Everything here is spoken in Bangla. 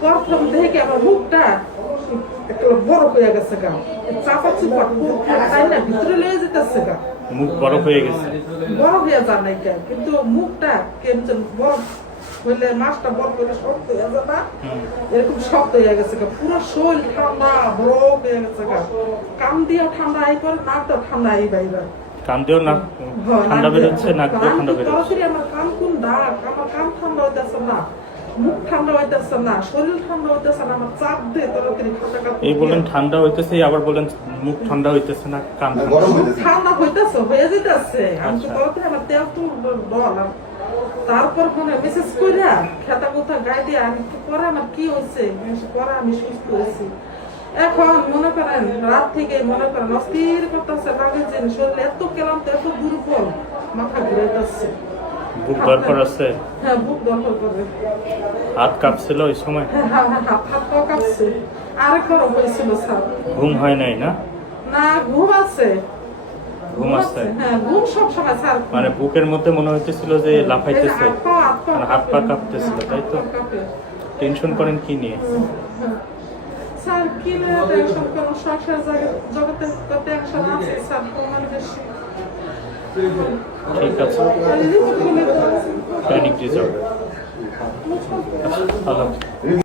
প্রথম দেখে আমার মুখটা একটা বড় হয়ে গেছে গা, চাপা চুপা তাই না ভিতরে লয়ে যেতেছে গা, মুখ বরফ হয়ে গেছে। বড় হয়ে যায় নাই কেন, কিন্তু মুখটা কেমন বড় হইলে মাছটা বড় হইলে শক্ত হয়ে যায় না, এরকম শক্ত হয়ে গেছে গা, পুরো শরীর ঠান্ডা বরফ হয়ে গেছে গা, কান দিয়ে ঠান্ডা এই করে নাকটাও ঠান্ডা এই বাইরে, কান দিয়েও না ঠান্ডা বেরোচ্ছে, নাক দিয়েও ঠান্ডা বেরোচ্ছে। আমার কান কোন ডাক, আমার কান ঠান্ডা হইতেছে না, মুখ ঠান্ডা হইতেছে না, শরীর ঠান্ডা হইতেছে না, আমার চাপ দিয়ে তরকারি এই বলেন ঠান্ডা হইতেছে, আবার বলেন মুখ ঠান্ডা হইতেছে না, কান ঠান্ডা হইতেছে হয়ে যেতেছে। আমি তো তরকারি আমার তেল তুল ডলার, তারপর ফোনে মেসেজ কইরা খেতা কোথা গায়ে দিয়ে আমি একটু পরে আমার কি হয়েছে পরে আমি সুস্থ হয়েছি। এখন মনে করেন রাত থেকে মনে করেন অস্থির করতেছে, লাগে যে শরীর এত ক্লান্ত এত দুর্বল, মাথা ঘুরে যাচ্ছে। বুক দরকার আছে? হ্যাঁ বুক দরকার করে। হাত কাঁপছিল ওই সময়? হ্যাঁ হ্যাঁ হ্যাঁ হাত পা কাঁপছে। আরেকবারও হয়েছিল স্যার। ঘুম হয় নাই না? না ঘুম আছে। ঘুম আছে? হ্যাঁ ঘুম সব সময় স্যার। মানে বুকের মধ্যে মনে হইতেছিল যে লাফাইতেছে, হাত পা কাঁপতেছিল, তাই তো? টেনশন করেন কি নিয়ে? স্যার কি নিয়ে টেনশন করুন, সংসার জগতে তো টেনশন আছে স্যার, মানে বেশি। ঠিক আছে, প্যানিক ডিসঅর্ডার। আচ্ছা, আল্লাহ হাফেজ।